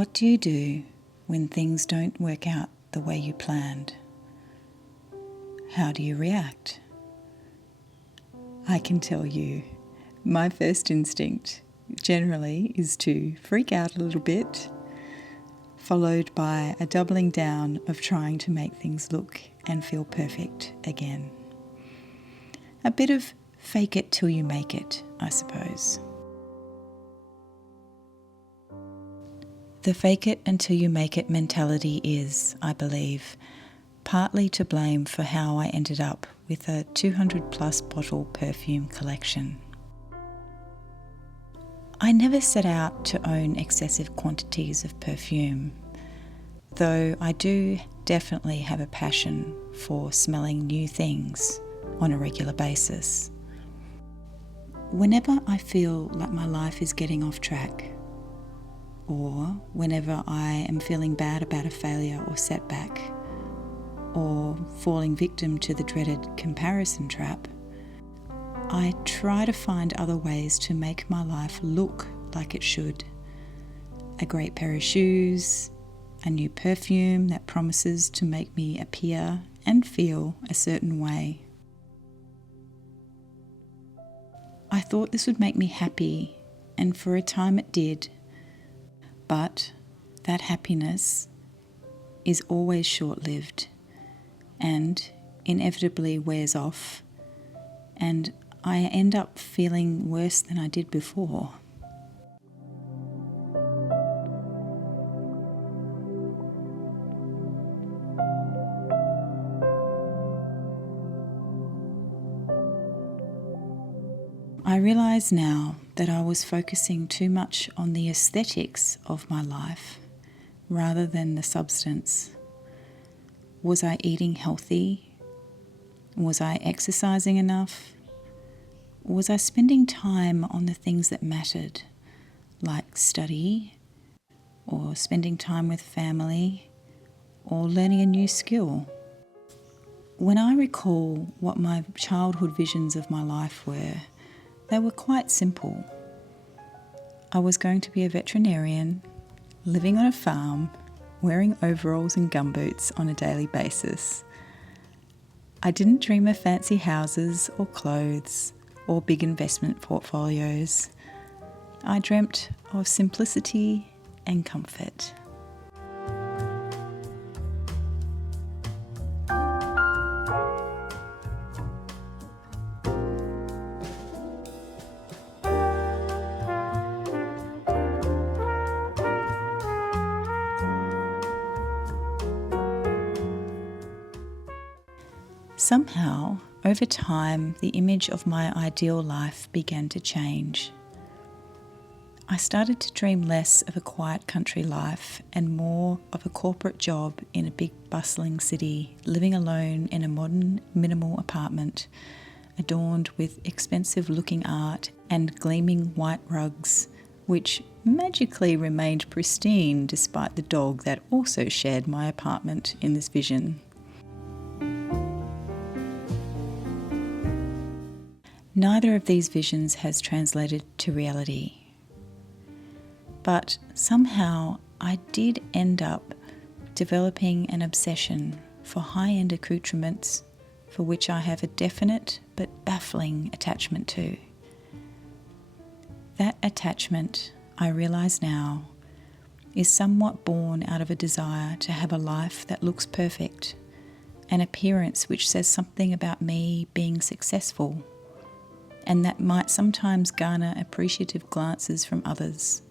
What do you do when things don't work out the way you planned? How do you react? I can tell you, my first instinct generally is to freak out a little bit, followed by a doubling down of trying to make things look and feel perfect again. A bit of fake it till you make it, I suppose. The fake it until you make it mentality is, I believe, partly to blame for how I ended up with a 200 plus bottle perfume collection. I never set out to own excessive quantities of perfume, though I do definitely have a passion for smelling new things on a regular basis. Whenever I feel like my life is getting off track, or whenever I am feeling bad about a failure or setback, or falling victim to the dreaded comparison trap, I try to find other ways to make my life look like it should. A great pair of shoes, a new perfume that promises to make me appear and feel a certain way. I thought this would make me happy, and for a time it did. But that happiness is always short-lived and inevitably wears off, and I end up feeling worse than I did before. I realise now that I was focusing too much on the aesthetics of my life rather than the substance. Was I eating healthy? Was I exercising enough? Was I spending time on the things that mattered, like study, or spending time with family, or learning a new skill? When I recall what my childhood visions of my life were, they were quite simple. I was going to be a veterinarian, living on a farm, wearing overalls and gumboots on a daily basis. I didn't dream of fancy houses or clothes or big investment portfolios. I dreamt of simplicity and comfort. Somehow, over time, the image of my ideal life began to change. I started to dream less of a quiet country life and more of a corporate job in a big bustling city, living alone in a modern, minimal apartment, adorned with expensive-looking art and gleaming white rugs, which magically remained pristine despite the dog that also shared my apartment in this vision. Neither of these visions has translated to reality. But somehow I did end up developing an obsession for high-end accoutrements for which I have a definite but baffling attachment to. That attachment, I realise now, is somewhat born out of a desire to have a life that looks perfect, an appearance which says something about me being successful, and that might sometimes garner appreciative glances from others.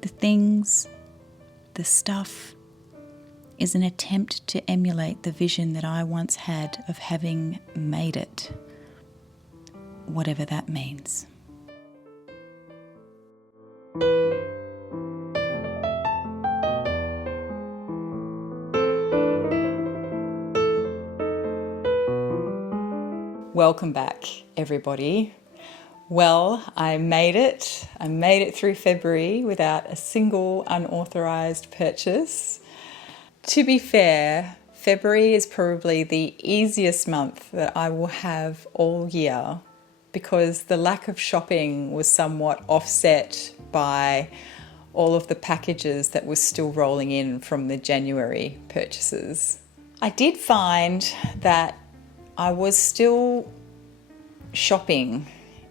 The things, the stuff, is an attempt to emulate the vision that I once had of having made it, whatever that means. Welcome back, everybody. Well, I made it. I made it through February without a single unauthorized purchase. To be fair, February is probably the easiest month that I will have all year because the lack of shopping was somewhat offset by all of the packages that were still rolling in from the January purchases. I did find that I was still shopping.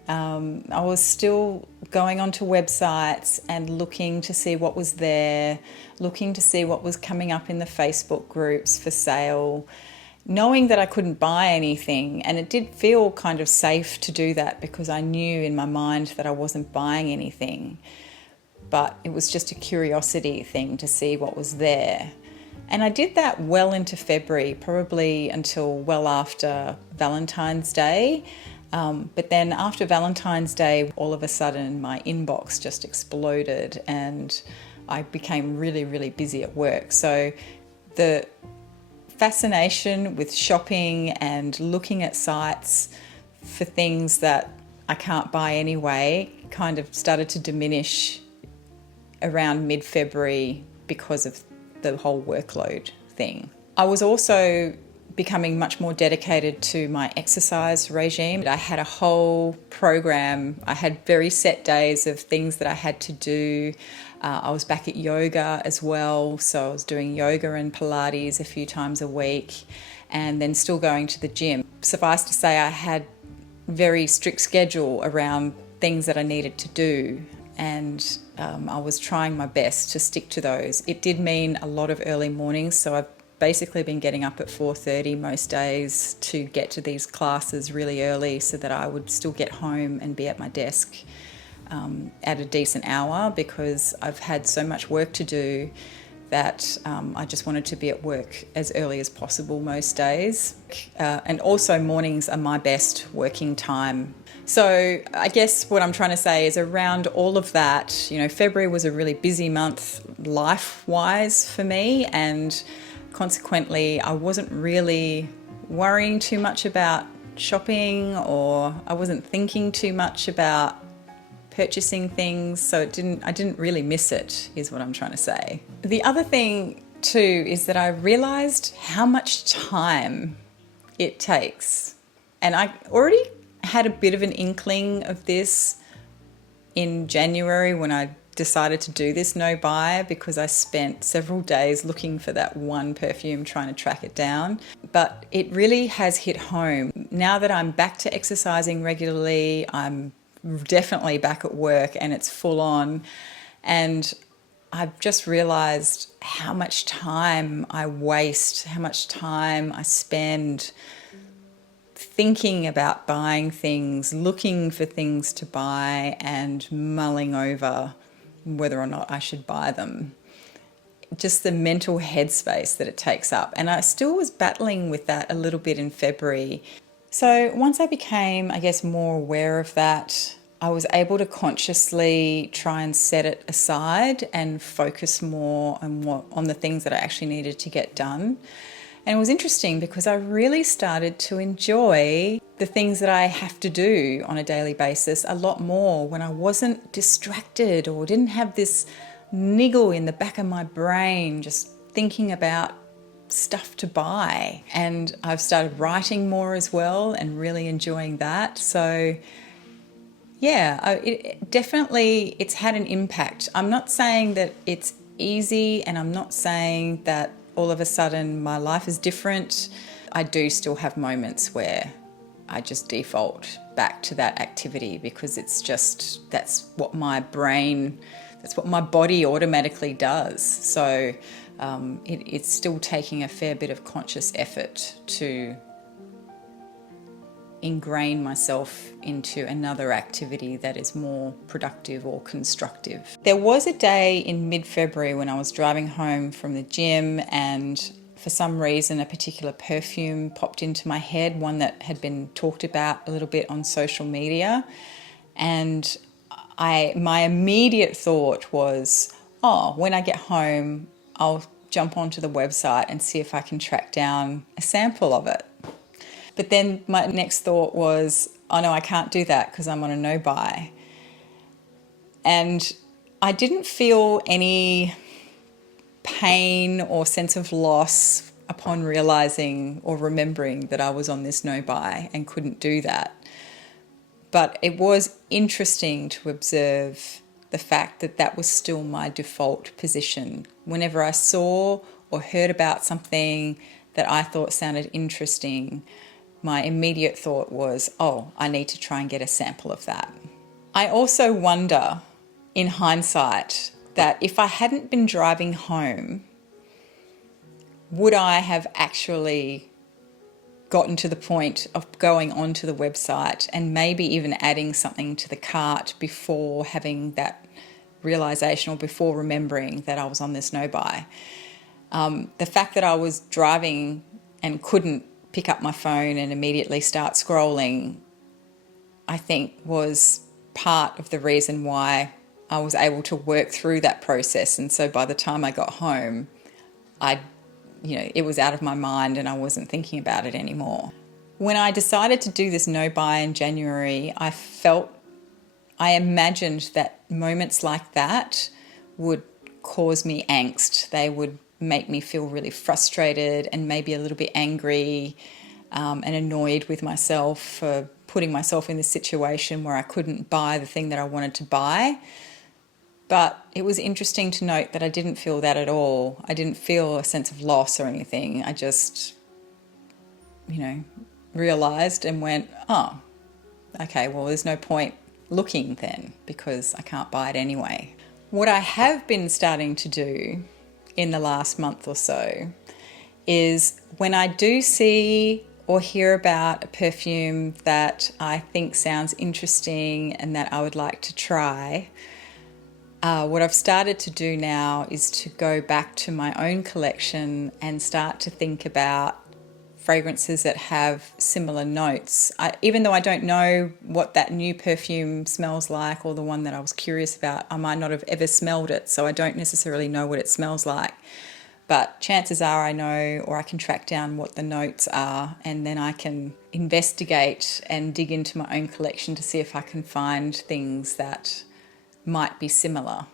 I was still going onto websites and looking to see what was there, looking to see what was coming up in the Facebook groups for sale, knowing that I couldn't buy anything. And it did feel kind of safe to do that because I knew in my mind that I wasn't buying anything. But it was just a curiosity thing to see what was there. And I did that well into February, probably until well after Valentine's Day. But then after Valentine's Day, all of a sudden my inbox just exploded and I became really, really busy at work. So the fascination with shopping and looking at sites for things that I can't buy anyway kind of started to diminish around mid-February because of the whole workload thing. I was also becoming much more dedicated to my exercise regime. I had a whole program. I had very set days of things that I had to do. I was back at yoga as well, so I was doing yoga and Pilates a few times a week and then still going to the gym. Suffice to say, I had a very strict schedule around things that I needed to do, and I was trying my best to stick to those. It did mean a lot of early mornings, so I've basically been getting up at 4:30 most days to get to these classes really early so that I would still get home and be at my desk at a decent hour, because I've had so much work to do that I just wanted to be at work as early as possible most days. And also mornings are my best working time. So I guess what I'm trying to say is around all of that, you know, February was a really busy month life-wise for me, and consequently I wasn't really worrying too much about shopping, or I wasn't thinking too much about purchasing things, so I didn't really miss it, is what I'm trying to say. The other thing too is that I realised how much time it takes, and I already had a bit of an inkling of this in January when I decided to do this no buy, because I spent several days looking for that one perfume, trying to track it down. But it really has hit home. Now that I'm back to exercising regularly, I'm definitely back at work and it's full on, and I've just realised how much time I waste, how much time I spend thinking about buying things, looking for things to buy and mulling over whether or not I should buy them. Just the mental headspace that it takes up. And I still was battling with that a little bit in February. So once I became, I guess, more aware of that, I was able to consciously try and set it aside and focus more on the things that I actually needed to get done. And it was interesting because I really started to enjoy the things that I have to do on a daily basis a lot more when I wasn't distracted or didn't have this niggle in the back of my brain just thinking about stuff to buy. And I've started writing more as well and really enjoying that. So yeah, it's had an impact. I'm not saying that it's easy, and I'm not saying that all of a sudden my life is different. I do still have moments where I just default back to that activity because that's what my body automatically does. So it's still taking a fair bit of conscious effort to ingrain myself into another activity that is more productive or constructive. There was a day in mid-February when I was driving home from the gym, and for some reason a particular perfume popped into my head, one that had been talked about a little bit on social media, and my immediate thought was, when I get home I'll jump onto the website and see if I can track down a sample of it. But then my next thought was, no, I can't do that because I'm on a no buy. And I didn't feel any pain or sense of loss upon realising or remembering that I was on this no buy and couldn't do that. But it was interesting to observe the fact that that was still my default position. Whenever I saw or heard about something that I thought sounded interesting, my immediate thought was, oh, I need to try and get a sample of that. I also wonder, in hindsight, that if I hadn't been driving home, would I have actually gotten to the point of going onto the website and maybe even adding something to the cart before having that realization or before remembering that I was on this NOBUY? The fact that I was driving and couldn't pick up my phone and immediately start scrolling, I think was part of the reason why I was able to work through that process. And so by the time I got home, it was out of my mind and I wasn't thinking about it anymore. When I decided to do this NOBUY in January, I imagined that moments like that would cause me angst. They would make me feel really frustrated and maybe a little bit angry and annoyed with myself for putting myself in this situation where I couldn't buy the thing that I wanted to buy. But it was interesting to note that I didn't feel that at all. I didn't feel a sense of loss or anything. I just, realised and went, oh, okay, well, there's no point looking then because I can't buy it anyway. What I have been starting to do in the last month or so is when I do see or hear about a perfume that I think sounds interesting and that I would like to try, what I've started to do now is to go back to my own collection and start to think about fragrances that have similar notes. Even though I don't know what that new perfume smells like or the one that I was curious about, I might not have ever smelled it, so I don't necessarily know what it smells like. But chances are I know, or I can track down what the notes are, and then I can investigate and dig into my own collection to see if I can find things that might be similar.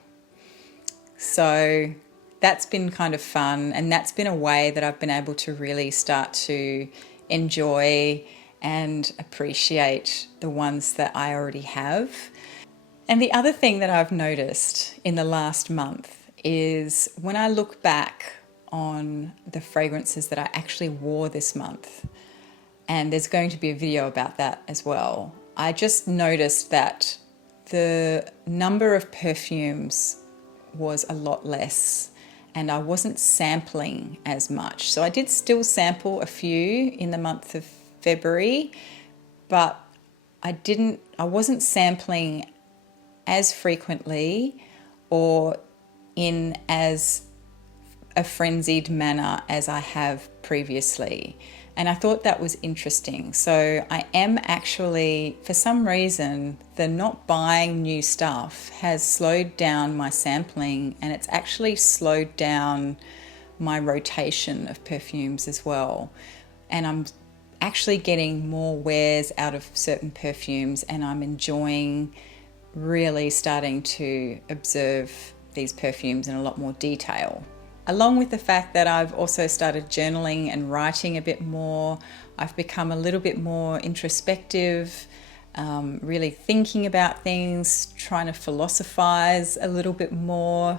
So that's been kind of fun, and that's been a way that I've been able to really start to enjoy and appreciate the ones that I already have. And the other thing that I've noticed in the last month is when I look back on the fragrances that I actually wore this month, and there's going to be a video about that as well, I just noticed that the number of perfumes was a lot less and I wasn't sampling as much. So I did still sample a few in the month of February, but I wasn't sampling as frequently or in as a frenzied manner as I have previously. And I thought that was interesting. So I am actually, for some reason, the not buying new stuff has slowed down my sampling, and it's actually slowed down my rotation of perfumes as well. And I'm actually getting more wears out of certain perfumes, and I'm enjoying really starting to observe these perfumes in a lot more detail. Along with the fact that I've also started journaling and writing a bit more, I've become a little bit more introspective, really thinking about things, trying to philosophize a little bit more.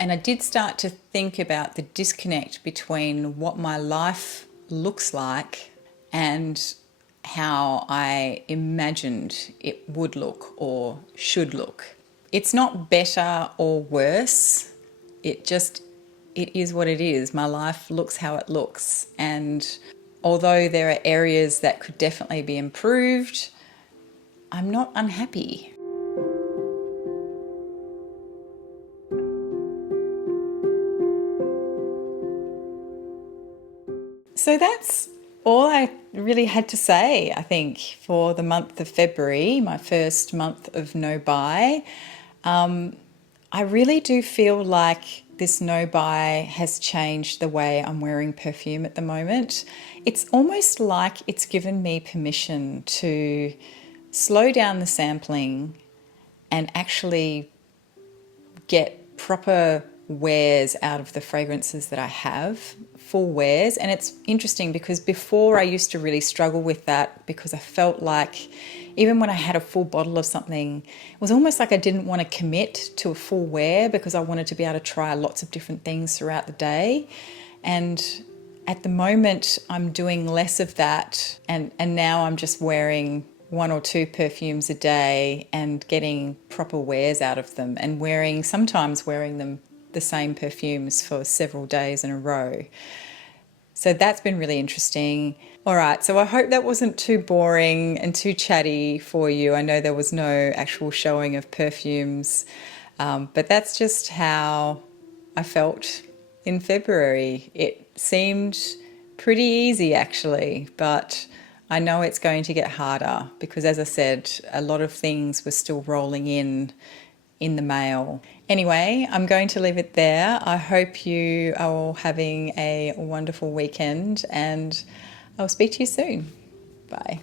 And I did start to think about the disconnect between what my life looks like and how I imagined it would look or should look. It's not better or worse. It is what it is. My life looks how it looks. And although there are areas that could definitely be improved, I'm not unhappy. So that's all I really had to say, I think, for the month of February, my first month of NOBUY. I really do feel like this NOBUY has changed the way I'm wearing perfume at the moment. It's almost like it's given me permission to slow down the sampling and actually get proper wears out of the fragrances that I have, full wears. And it's interesting because before I used to really struggle with that because I felt like even when I had a full bottle of something, it was almost like I didn't want to commit to a full wear because I wanted to be able to try lots of different things throughout the day. And at the moment, I'm doing less of that. And now I'm just wearing 1 or 2 perfumes a day and getting proper wears out of them, and sometimes wearing them, the same perfumes, for several days in a row. So that's been really interesting. All right, so I hope that wasn't too boring and too chatty for you. I know there was no actual showing of perfumes, but that's just how I felt in February. It seemed pretty easy actually, but I know it's going to get harder because, as I said, a lot of things were still rolling in the mail. Anyway, I'm going to leave it there. I hope you are all having a wonderful weekend, and I'll speak to you soon. Bye.